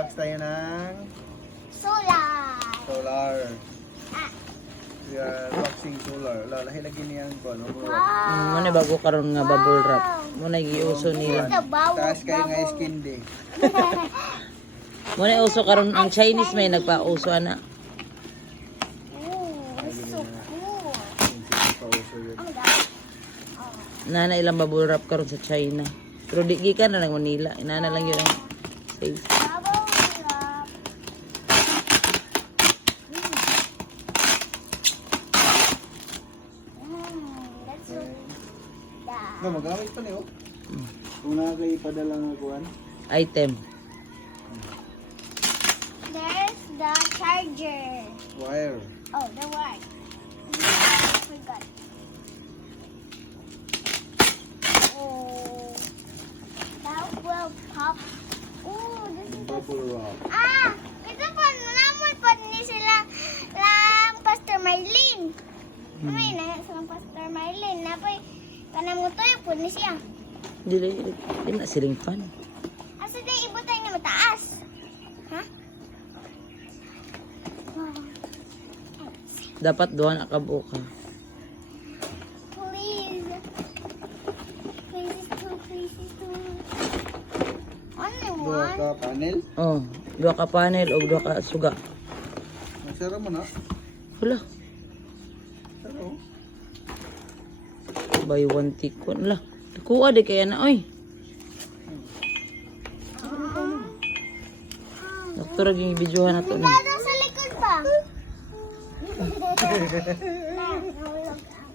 Mag-unbox tayo ng solar. We are boxing solar. Lalahi lagi niyan ko. Ano bro? Muna bago karon nga bubble wrap. Muna giuso nila. Taas kayo nga skin day. Muna uso karon ang Chinese may nagpa-uso ana. Nana ilang bubble wrap karon sa China. Pero di gikan na lang Manila. Inana lang yun ang safe. No, magamit pa niyo. Kung nakakaipadala nga kuhan. Item. There's the charger. Wire. Oh, the wire. I forgot. Oh, that will pop. Oh, this is Bubble wrap. ito po, namoy po ni sila lang Pastor Marlene. May na silang Pastor Marlene. Napoy, kanamutoy po ni siya. Dili na siling fan. Asa din ibutay na mataas. Ha? Dapat doon akabuka. Please. Please, please, Only Dua one. ka panel. Oh, duha ka panel o duha ka suga. Magsara mo na. Wala. Pero, Buy one tikon lah. Kuha di kaya na oy. Doktor lagi videohan na to ni. Dado sa likod pa.